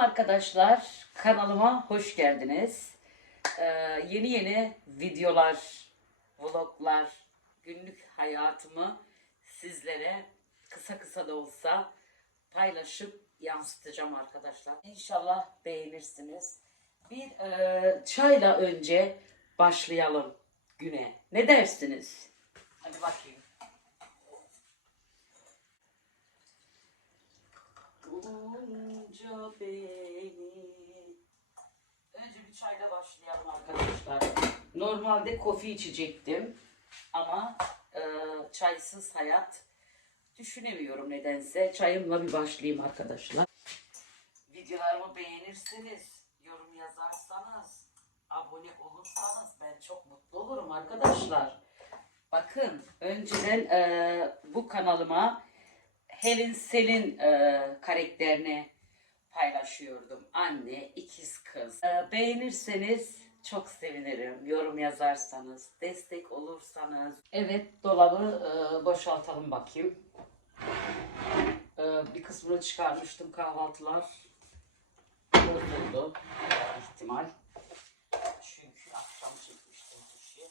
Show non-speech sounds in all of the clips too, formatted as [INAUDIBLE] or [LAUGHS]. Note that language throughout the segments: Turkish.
arkadaşlar. Kanalıma hoş geldiniz. Ee, yeni yeni videolar, vloglar, günlük hayatımı sizlere kısa kısa da olsa paylaşıp yansıtacağım arkadaşlar. İnşallah beğenirsiniz. Bir e, çayla önce başlayalım güne. Ne dersiniz? Hadi bakayım. Beni. Önce bir çayla başlayalım arkadaşlar. Normalde kofi içecektim. Ama e, çaysız hayat düşünemiyorum nedense. Çayımla bir başlayayım arkadaşlar. Videolarımı beğenirseniz, yorum yazarsanız, abone olursanız ben çok mutlu olurum arkadaşlar. Bakın önceden e, bu kanalıma Helen Selin e, karakterini paylaşıyordum. Anne, ikiz kız. E, beğenirseniz çok sevinirim. Yorum yazarsanız, destek olursanız. Evet, dolabı e, boşaltalım bakayım. E, bir kısmını çıkarmıştım kahvaltılar. Bozuldu. ihtimal. Çünkü akşam çekmiştim kişi.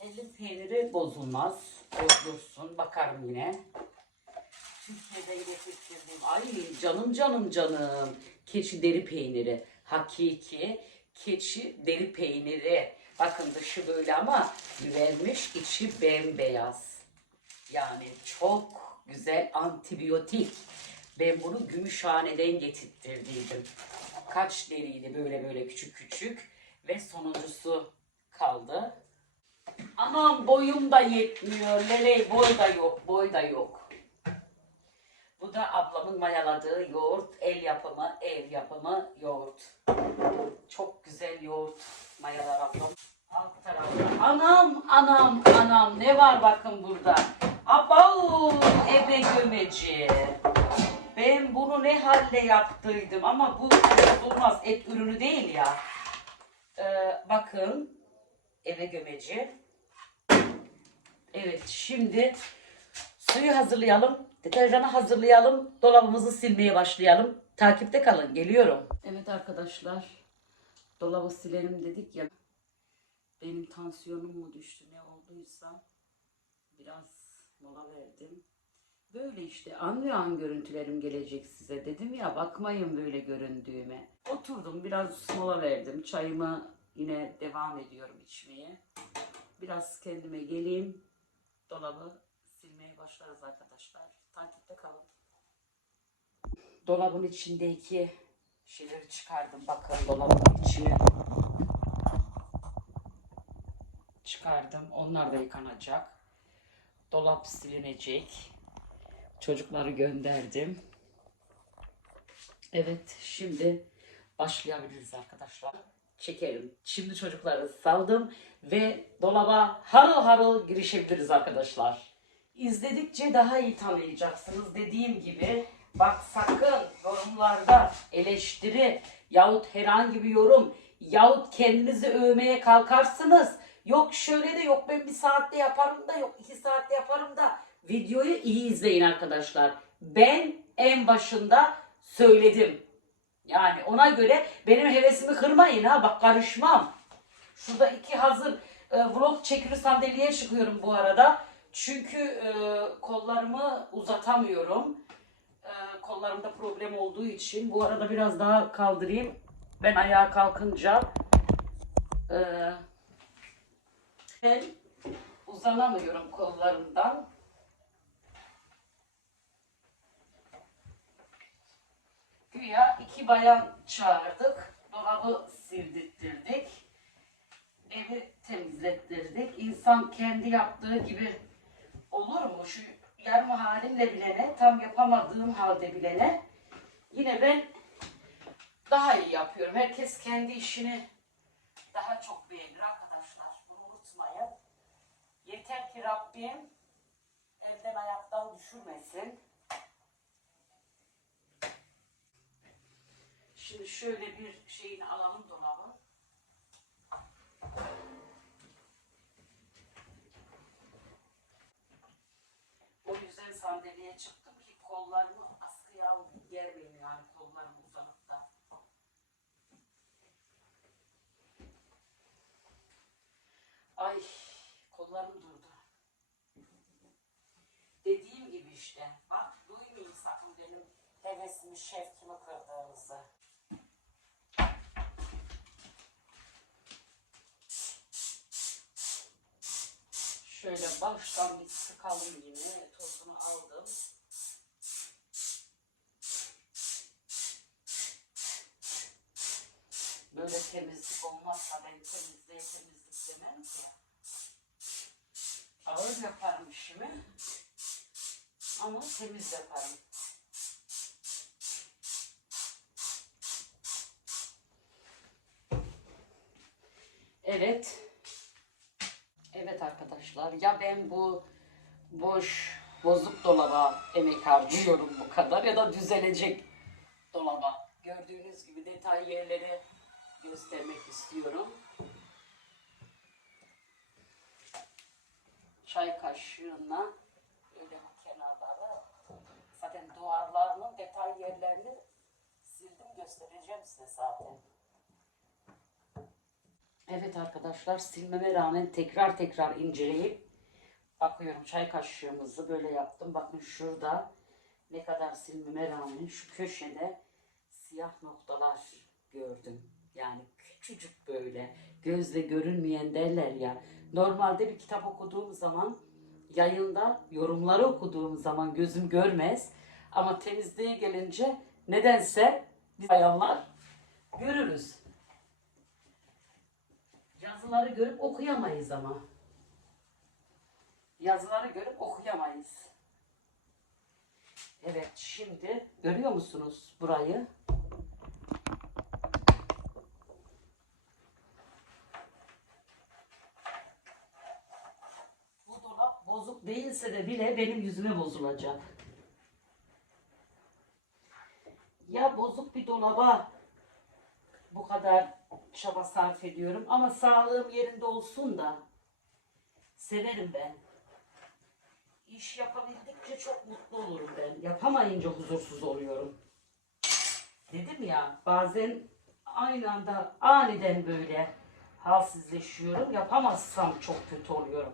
Elin peyniri bozulmaz. Bozulursun. Bakarım yine. Türkiye'de yine getirdiğim ay canım canım canım. Keçi deri peyniri. Hakiki keçi deri peyniri. Bakın dışı böyle ama vermiş içi bembeyaz. Yani çok güzel antibiyotik. Ben bunu Gümüşhane'den getirttirirdiydim kaç deriydi? Böyle böyle küçük küçük. Ve sonuncusu kaldı. Anam boyum da yetmiyor. Lele boy da yok, boy da yok. Bu da ablamın mayaladığı yoğurt, el yapımı, ev yapımı yoğurt. Çok güzel yoğurt mayalar ablam. Alt tarafta. Anam, anam, anam. Ne var bakın burada. Abau, ebe gömeci. Ben bunu ne halde yaptıydım ama bu olmaz. Et ürünü değil ya. Ee, bakın, eve gömeci. Evet, şimdi Suyu hazırlayalım, deterjanı hazırlayalım, dolabımızı silmeye başlayalım. Takipte kalın, geliyorum. Evet arkadaşlar, dolabı silelim dedik ya. Benim tansiyonum mu düştü ne olduysa biraz mola verdim. Böyle işte an ve an görüntülerim gelecek size. Dedim ya bakmayın böyle göründüğüme. Oturdum biraz mola verdim. Çayımı yine devam ediyorum içmeye. Biraz kendime geleyim. Dolabı silmeye başlarız arkadaşlar. Takipte kalın. Dolabın içindeki şeyleri çıkardım. Bakın dolabın içine çıkardım. Onlar da yıkanacak. Dolap silinecek. Çocukları gönderdim. Evet şimdi başlayabiliriz arkadaşlar. Çekelim. Şimdi çocukları saldım ve dolaba harıl harıl girişebiliriz arkadaşlar. İzledikçe daha iyi tanıyacaksınız. Dediğim gibi bak sakın yorumlarda eleştiri yahut herhangi bir yorum yahut kendinizi övmeye kalkarsınız. Yok şöyle de yok ben bir saatte yaparım da yok iki saatte yaparım da videoyu iyi izleyin arkadaşlar. Ben en başında söyledim. Yani ona göre benim hevesimi kırmayın ha bak karışmam. Şurada iki hazır e, vlog çekili sandalyeye çıkıyorum bu arada. Çünkü e, kollarımı uzatamıyorum. E, kollarımda problem olduğu için. Bu arada biraz daha kaldırayım. Ben ayağa kalkınca e, ben uzanamıyorum kollarımdan. Güya iki bayan çağırdık. Dolabı sildirttirdik. Evi temizlettirdik. İnsan kendi yaptığı gibi olur mu? Şu yarım halimle bilene, tam yapamadığım halde bilene yine ben daha iyi yapıyorum. Herkes kendi işini daha çok beğenir arkadaşlar. Bunu unutmayın. Yeter ki Rabbim elden ayaktan düşürmesin. Şimdi şöyle bir şeyini alalım dolabın. Sandalyeye çıktım ki kollarımı askıya alıp yer benim yani kollarım uzanıp da. Ay kollarım durdu. Dediğim gibi işte bak duymayın sakın benim hevesimi şefkimi kırdığınızı. Şöyle baştan bir sıkalım yine. Tozunu aldım. Böyle temizlik olmazsa ben temizliğe temizlik demem ki. Ağır yaparım işimi. Ama temiz yaparım. Evet. Arkadaşlar ya ben bu boş bozuk dolaba emek harcıyorum bu kadar ya da düzelecek dolaba. Gördüğünüz gibi detay yerleri göstermek istiyorum. Çay kaşığına öyle bu kenarları zaten duvarlarının detay yerlerini sildim göstereceğim size zaten. Evet arkadaşlar silmeme rağmen tekrar tekrar inceleyip bakıyorum çay kaşığımızı böyle yaptım. Bakın şurada ne kadar silmeme rağmen şu köşede siyah noktalar gördüm. Yani küçücük böyle gözle görünmeyen derler ya. Normalde bir kitap okuduğum zaman yayında yorumları okuduğum zaman gözüm görmez. Ama temizliğe gelince nedense biz bayanlar görürüz. Yazıları görüp okuyamayız ama. Yazıları görüp okuyamayız. Evet şimdi görüyor musunuz burayı? Bu dolap bozuk değilse de bile benim yüzüme bozulacak. Ya bozuk bir dolaba bu kadar çaba sarf ediyorum ama sağlığım yerinde olsun da severim ben. İş yapabildikçe çok mutlu olurum ben. Yapamayınca huzursuz oluyorum. Dedim ya bazen aynı anda aniden böyle halsizleşiyorum. Yapamazsam çok kötü oluyorum.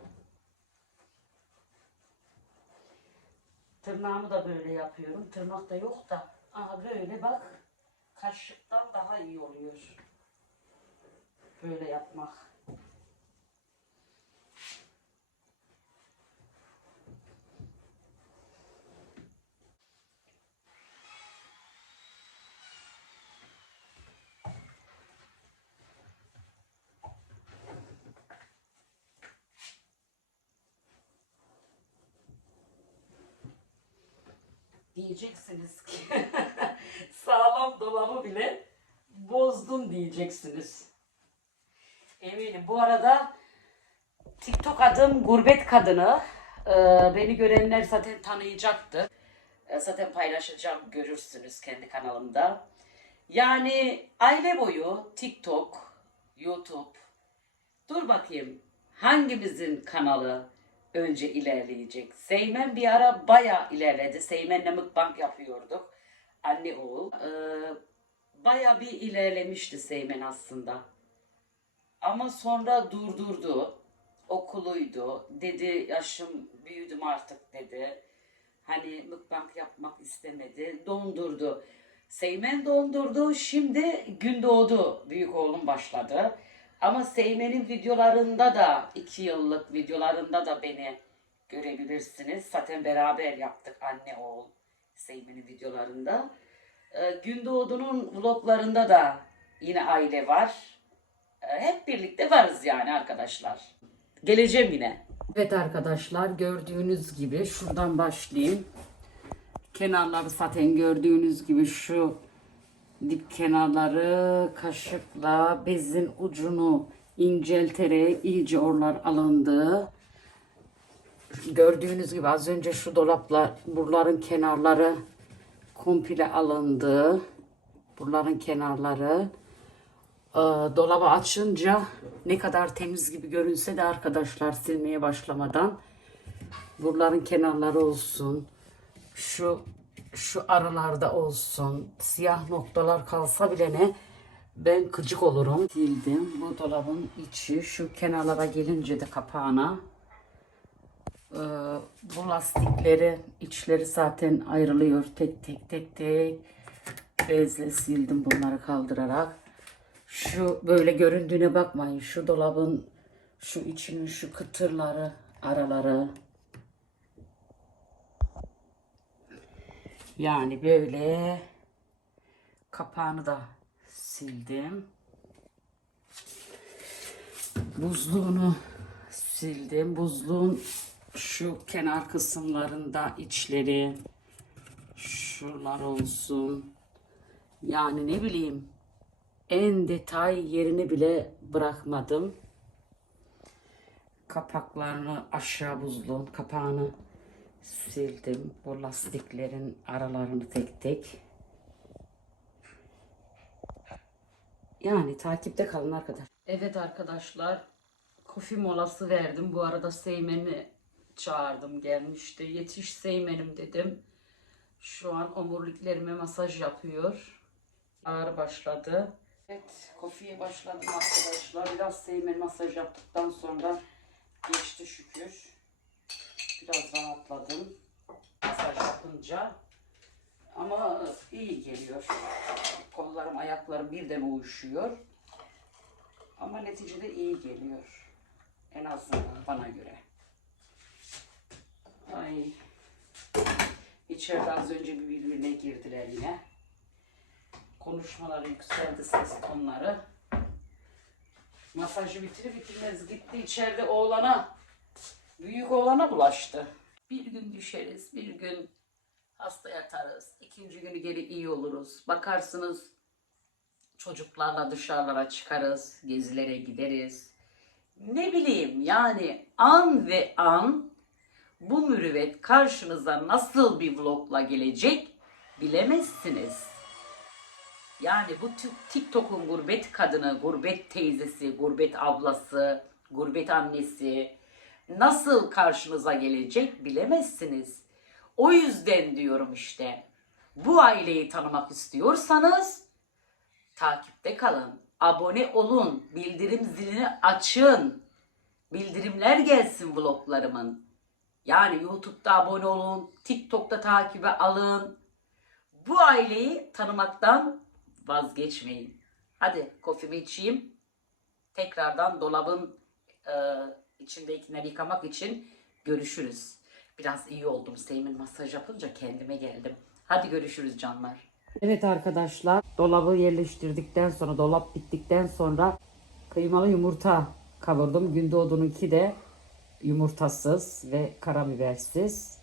Tırnağımı da böyle yapıyorum. Tırnak da yok da. Aha böyle bak. Kaşıktan daha iyi oluyor. Böyle yapmak. diyeceksiniz ki [LAUGHS] sağlam dolabı bile bozdun diyeceksiniz. Eminim. Bu arada TikTok adım Gurbet Kadını. Ee, beni görenler zaten tanıyacaktı. Ee, zaten paylaşacağım görürsünüz kendi kanalımda. Yani aile boyu TikTok, YouTube. Dur bakayım hangimizin kanalı önce ilerleyecek? Seymen bir ara baya ilerledi. Seymen'le mukbang yapıyorduk. Anne oğul. Ee, baya bir ilerlemişti Seymen aslında. Ama sonra durdurdu. Okuluydu. Dedi yaşım büyüdüm artık dedi. Hani mukbang yapmak istemedi. Dondurdu. Seymen dondurdu. Şimdi gün doğdu. Büyük oğlum başladı. Ama Seymen'in videolarında da iki yıllık videolarında da beni görebilirsiniz. Zaten beraber yaptık anne oğul Seymen'in videolarında. Ee, Gündoğdu'nun vloglarında da yine aile var. Ee, Hep birlikte varız yani arkadaşlar. Geleceğim yine. Evet arkadaşlar gördüğünüz gibi şuradan başlayayım. Kenarları zaten gördüğünüz gibi şu dip kenarları kaşıkla bezin ucunu incelterek iyice oralar alındı. Gördüğünüz gibi az önce şu dolaplar buraların kenarları komple alındı. Buraların kenarları. Ee, dolabı açınca ne kadar temiz gibi görünse de arkadaşlar silmeye başlamadan buraların kenarları olsun. Şu şu aralarda olsun. Siyah noktalar kalsa bile ne Ben gıcık olurum. Sildim. Bu dolabın içi. Şu kenarlara gelince de kapağına. Ee, bu lastikleri içleri zaten ayrılıyor. Tek tek tek tek. Bezle sildim bunları kaldırarak. Şu böyle göründüğüne bakmayın. Şu dolabın şu içinin şu kıtırları, araları. Yani böyle kapağını da sildim. Buzluğunu sildim. Buzluğun şu kenar kısımlarında içleri şuralar olsun. Yani ne bileyim en detay yerini bile bırakmadım. Kapaklarını aşağı buzluğun kapağını sildim. Bu lastiklerin aralarını tek tek. Yani takipte kalın arkadaşlar. Evet arkadaşlar. Kofi molası verdim. Bu arada Seymen'i çağırdım gelmişti. Yetiş Seymen'im dedim. Şu an omuriliklerime masaj yapıyor. Ağrı başladı. Evet, kofiye başladım arkadaşlar. Biraz Seymen masaj yaptıktan sonra geçti şükür. Biraz rahatladım. Masaj yapınca. Ama iyi geliyor. Kollarım, ayaklarım birden uyuşuyor. Ama neticede iyi geliyor. En azından bana göre. Ay. İçeride az önce bir birbirine girdiler yine. Konuşmaları yükseldi ses tonları. Masajı bitirir bitirmez gitti içeride oğlana. Büyük oğlana bulaştı. Bir gün düşeriz, bir gün hasta yatarız. İkinci günü geri iyi oluruz. Bakarsınız çocuklarla dışarılara çıkarız, gezilere gideriz. Ne bileyim yani an ve an bu mürüvvet karşınıza nasıl bir vlogla gelecek bilemezsiniz. Yani bu TikTok'un gurbet kadını, gurbet teyzesi, gurbet ablası, gurbet annesi nasıl karşınıza gelecek bilemezsiniz. O yüzden diyorum işte bu aileyi tanımak istiyorsanız takipte kalın. Abone olun. Bildirim zilini açın. Bildirimler gelsin vloglarımın. Yani YouTube'da abone olun. TikTok'ta takibe alın. Bu aileyi tanımaktan vazgeçmeyin. Hadi kofimi içeyim. Tekrardan dolabın e, içindekileri yıkamak için görüşürüz. Biraz iyi oldum. Seymin masaj yapınca kendime geldim. Hadi görüşürüz canlar. Evet arkadaşlar dolabı yerleştirdikten sonra dolap bittikten sonra kıymalı yumurta kavurdum. Gündoğdu'nunki de yumurtasız ve karabibersiz.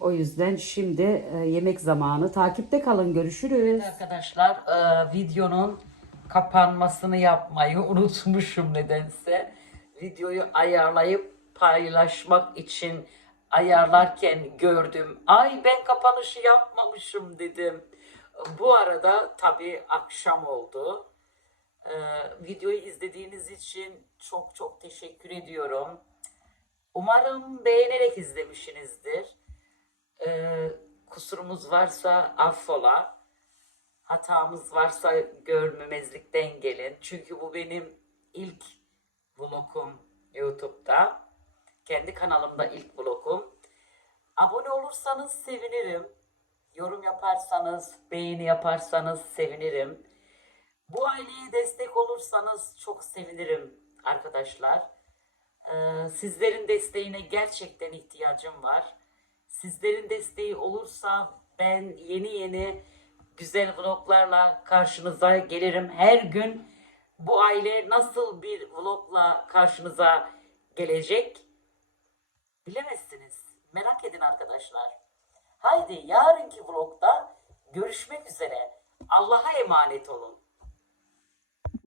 O yüzden şimdi e, yemek zamanı. Takipte kalın. Görüşürüz. Arkadaşlar e, videonun kapanmasını yapmayı unutmuşum nedense. Videoyu ayarlayıp paylaşmak için ayarlarken gördüm. Ay ben kapanışı yapmamışım dedim. Bu arada tabii akşam oldu. E, videoyu izlediğiniz için çok çok teşekkür ediyorum. Umarım beğenerek izlemişsinizdir. Ee, kusurumuz varsa affola. Hatamız varsa görmemezlikten gelin. Çünkü bu benim ilk vlogum YouTube'da. Kendi kanalımda ilk vlogum. Abone olursanız sevinirim. Yorum yaparsanız, beğeni yaparsanız sevinirim. Bu aileye destek olursanız çok sevinirim arkadaşlar. Ee, sizlerin desteğine gerçekten ihtiyacım var. Sizlerin desteği olursa ben yeni yeni güzel vloglarla karşınıza gelirim. Her gün bu aile nasıl bir vlogla karşınıza gelecek bilemezsiniz. Merak edin arkadaşlar. Haydi yarınki vlogda görüşmek üzere. Allah'a emanet olun.